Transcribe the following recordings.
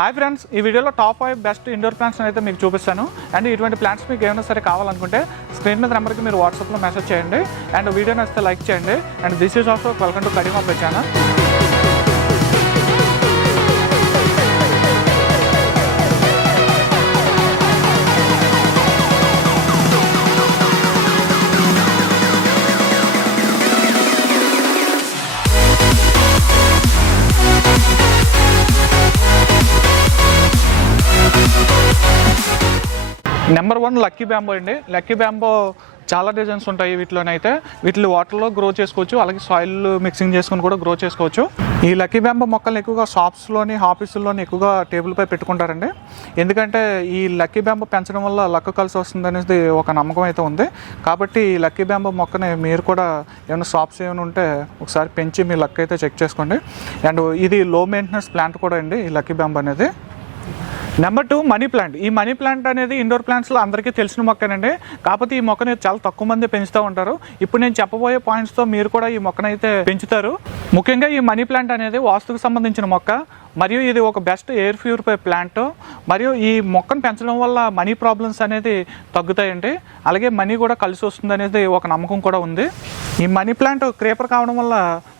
Hi friends, ఈ వీడియోలో top 5 best indoor plants అయితే మీకు చూపిస్తాను. అండ్ ఇటువంటి ప్లాంట్స్ మీకు ఏమైనా సరే కావాలనుకుంటే స్క్రీన్ మీద నెంబర్కి మీరు వాట్సాప్లో మెసేజ్ చేయండి. అండ్ వీడియో నచ్చితే లైక్ చేయండి. And this is also welcome to Kadiyam అబ్బాయి ఛానల్. నెంబర్ 1 లక్కీ బ్యాంబో అండి. లక్కీ బ్యాంబో చాలా డిజైన్స్ ఉంటాయి వీటిలోనైతే. వీటిని వాటర్లో గ్రో చేసుకోవచ్చు, అలాగే సాయిల్ మిక్సింగ్ చేసుకుని కూడా గ్రో చేసుకోవచ్చు. ఈ లక్కీ బ్యాంబో మొక్కలు ఎక్కువగా షాప్స్లోని ఆఫీసుల్లోని ఎక్కువగా టేబుల్పై పెట్టుకుంటారండి. ఎందుకంటే ఈ లక్కీ బ్యాంబో పెంచడం వల్ల లక్ కలిసి వస్తుంది అనేది ఒక నమ్మకం అయితే ఉంది. కాబట్టి ఈ లక్కీ బ్యాంబో మొక్కని మీరు కూడా ఏమైనా షాప్స్ ఏమైనా ఉంటే ఒకసారి పెంచి మీ లక్ అయితే చెక్ చేసుకోండి. అండ్ ఇది లో మెయింటెనెన్స్ ప్లాంట్ కూడా అండి ఈ లక్కీ బ్యాంబో అనేది. Number 2 money plant. ఈ మనీ ప్లాంట్ అనేది ఇండోర్ ప్లాంట్స్లో అందరికీ తెలిసిన మొక్కనండి. కాకపోతే ఈ మొక్కని చాలా తక్కువ మంది పెంచుతూ ఉంటారు. ఇప్పుడు నేను చెప్పబోయే పాయింట్స్తో మీరు కూడా ఈ మొక్కనైతే పెంచుతారు. ముఖ్యంగా ఈ మనీ ప్లాంట్ అనేది వాస్తుకు సంబంధించిన మొక్క, మరియు ఇది ఒక బెస్ట్ ఎయిర్ ప్యూరిఫై ప్లాంట్. మరియు ఈ మొక్కను పెంచడం వల్ల మనీ ప్రాబ్లమ్స్ అనేది తగ్గుతాయండి. అలాగే మనీ కూడా కలిసి వస్తుంది అనేది ఒక నమ్మకం కూడా ఉంది. ఈ మనీ ప్లాంట్ క్రేపర్ కావడం వల్ల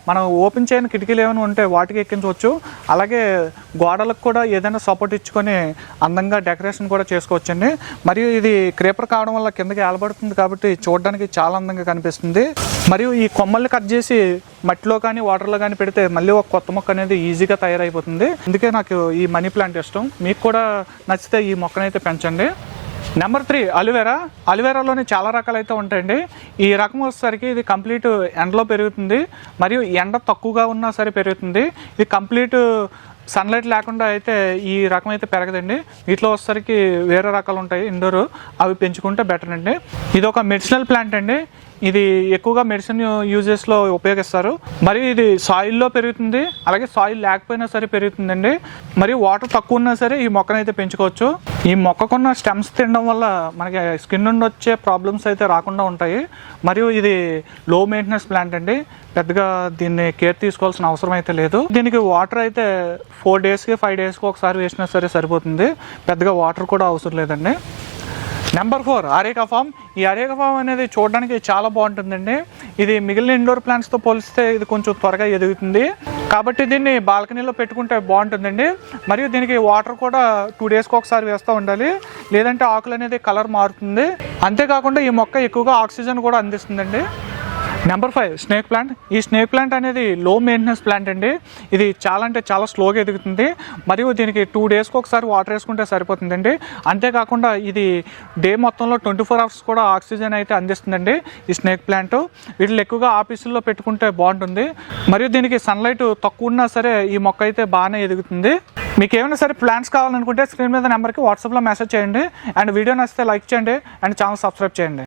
మనం ఓపెన్ చేయని కిటికీలు ఏమైనా ఉంటే వాటికి ఎక్కించవచ్చు. అలాగే గోడలకు కూడా ఏదైనా సపోర్ట్ ఇచ్చుకొని అందంగా డెకరేషన్ కూడా చేసుకోవచ్చండి. మరియు ఇది క్రేపర్ కావడం వల్ల కిందకి ఏలబడుతుంది కాబట్టి చూడడానికి చాలా అందంగా కనిపిస్తుంది. మరియు ఈ కొమ్మల్ని కట్ చేసి మట్టిలో కానీ వాటర్లో కానీ పెడితే మళ్ళీ ఒక కొత్త మొక్క అనేది ఈజీగా తయారైపోతుంది. అందుకే నాకు ఈ మనీ ప్లాంట్ ఇష్టం. మీకు కూడా నచ్చితే ఈ మొక్కనైతే పెంచండి. Number 3 aloe vera. అలోవెరాలోని చాలా రకాలు అయితే ఉంటాయండి. ఈ రకం వచ్చేసరికి ఇది కంప్లీట్ ఎండలో పెరుగుతుంది, మరియు ఎండ తక్కువగా ఉన్నా సరే పెరుగుతుంది. ఇది కంప్లీట్ సన్లైట్ లేకుండా అయితే ఈ రకం అయితే పెరగదండి. వీటిలో వచ్చేసరికి వేరే రకాలు ఉంటాయి ఇండోర్, అవి పెంచుకుంటే బెటర్ అండి. ఇది ఒక మెడిసినల్ ప్లాంట్ అండి. ఇది ఎక్కువగా మెడిసిన్ యూజెస్లో ఉపయోగిస్తారు. మరియు ఇది సాయిల్లో పెరుగుతుంది, అలాగే సాయిల్ లేకపోయినా సరే పెరుగుతుందండి. మరియు వాటర్ తక్కువ ఉన్నా సరే ఈ మొక్కనైతే పెంచుకోవచ్చు. ఈ మొక్కకున్న స్టెమ్స్ తినడం వల్ల మనకి స్కిన్ నుండి వచ్చే ప్రాబ్లమ్స్ అయితే రాకుండా ఉంటాయి. మరియు ఇది లో మెయింటెనెన్స్ ప్లాంట్ అండి. పెద్దగా దీన్ని కేర్ తీసుకోవాల్సిన అవసరం అయితే లేదు. దీనికి వాటర్ అయితే 4 డేస్కి 5 డేస్కి ఒకసారి వేసినా సరే సరిపోతుంది. పెద్దగా వాటర్ కూడా అవసరం లేదండి. Number 4 areca palm. ఈ అరేకా ఫామ్ అనేది చూడడానికి చాలా బాగుంటుందండి. ఇది మిగిలిన ఇండోర్ ప్లాంట్స్తో పోలిస్తే ఇది కొంచెం త్వరగా ఎదుగుతుంది. కాబట్టి దీన్ని బాల్కనీలో పెట్టుకుంటే బాగుంటుందండి. మరియు దీనికి వాటర్ కూడా 2 డేస్కి ఒకసారి వేస్తూ ఉండాలి, లేదంటే ఆకులు అనేది కలర్ మారుతుంది. అంతేకాకుండా ఈ మొక్క ఎక్కువగా ఆక్సిజన్ కూడా అందిస్తుందండి. Number 5 snake plant. ఈ స్నేక్ ప్లాంట్ అనేది లో మెయింటెనెన్స్ ప్లాంట్ అండి. ఇది చాలా అంటే చాలా స్లోగా ఎదుగుతుంది. మరియు దీనికి 2 డేస్కి ఒకసారి వాటర్ వేసుకుంటే సరిపోతుందండి. అంతేకాకుండా ఇది డే మొత్తంలో 24 అవర్స్ కూడా ఆక్సిజన్ అయితే అందిస్తుందండి ఈ స్నేక్ ప్లాంట్. వీటిని ఎక్కువగా ఆఫీసుల్లో పెట్టుకుంటే బాగుంటుంది. మరియు దీనికి సన్లైట్ తక్కువ ఉన్నా సరే ఈ మొక్క అయితే బాగానే ఎదుగుతుంది. మీకు ఏమైనా సరే ప్లాంట్స్ కావాలనుకుంటే స్క్రీన్ మీద నెంబర్కి వాట్సాప్లో మెసేజ్ చేయండి. అండ్ వీడియో నచ్చితే లైక్ చేయండి. అండ్ ఛానల్ సబ్స్క్రైబ్ చేయండి.